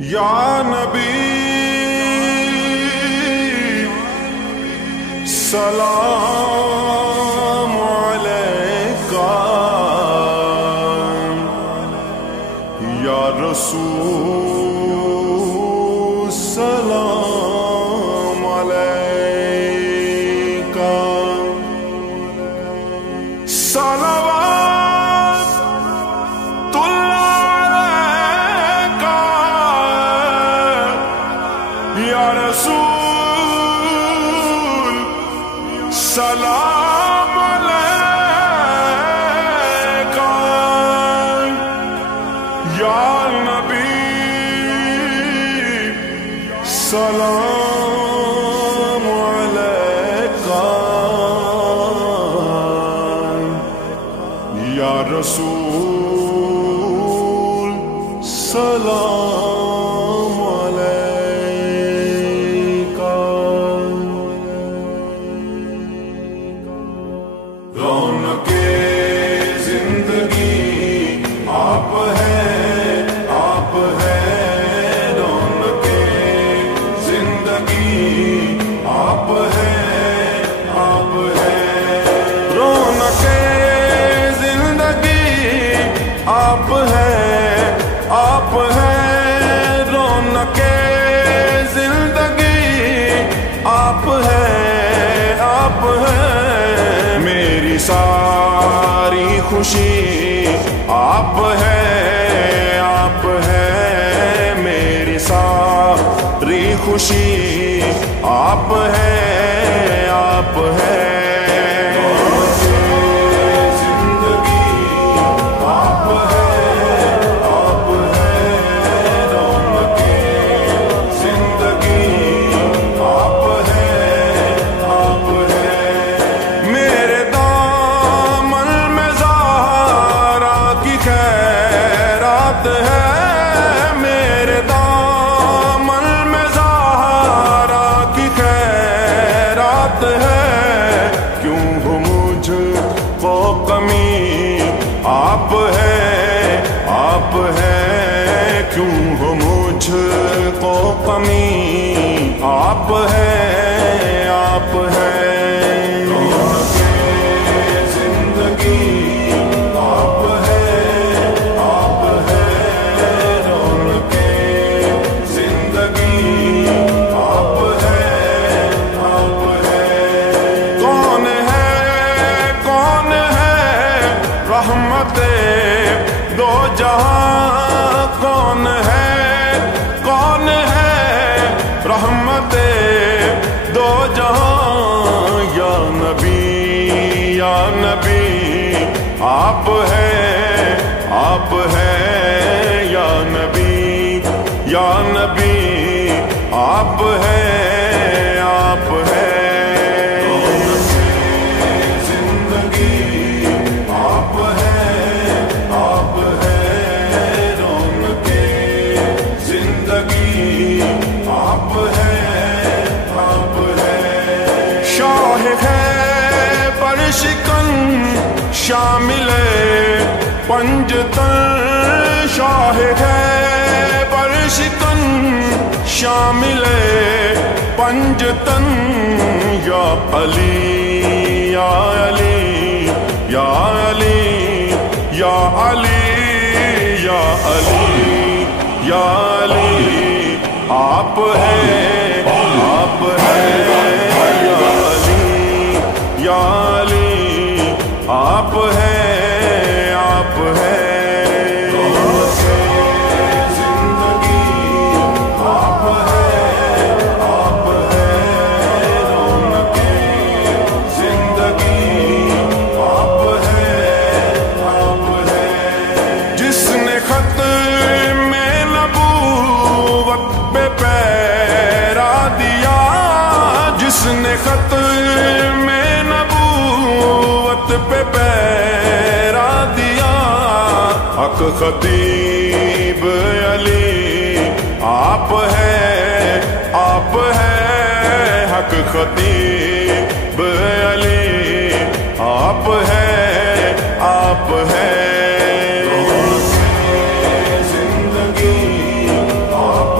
یا نبی سلام علیکہ، یا رسول سلام علیکہ، صلوات یا رسول سلام علیکہ، یا نبی سلام علیکہ، یا رسول سلام علیکہ۔ رونق زندگی آپ ہیں، آپ ہیں، رونق زندگی آپ ہیں، آپ ہیں، رونق زندگی آپ ہیں، آپ ہیں، رونق زندگی آپ ہیں، آپ ہیں، میری ساری خوشی آپ ہیں، آپ ہیں، میری ساری خوشی آپ ہیں، آپ ہیں، میرے دامن میں زہرا کی خیرات ہے، کیوں ہو مجھ کو کمی آپ ہیں، آپ ہیں، کیوں ہو مجھ کو کمی آپ ہیں، آپ ہیں، رحمت دو جہاں کون ہے، کون ہے رحمت دو جہاں، یا نبی، یا نبی آپ ہیں، آپ ہیں، یا نبی، یا نبی آپ ہیں، آپ ہیں، شاہ ہے برشکن شامل پنجتن، شاہ ہے برشکن شامل پنجتن، یا علی، یا علی، یا علی، یا علی، یا علی، یا علی آپ ہیں، آپ ہیں، یا علی آپ ہیں، آپ ہیں، زندگی آپ ہیں، آپ ہیں، رونق زندگی آپ ہیں، آپ ہیں، جس نے خط میں نبوت پہ پیرا دیا، جس نے خط میں پہ پیرا دیا، حق خطیب علی آپ ہیں، آپ ہیں، حق خطیب علی آپ ہیں، آپ ہیں، زندگی آپ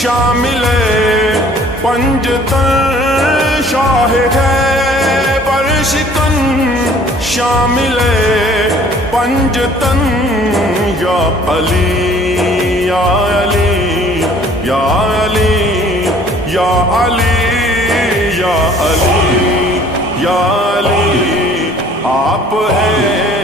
شامل پنجتن شاہ ہے برشکن شامل پنجتن یا علی یا علی یا علی یا علی یا علی یا علی آپ ہیں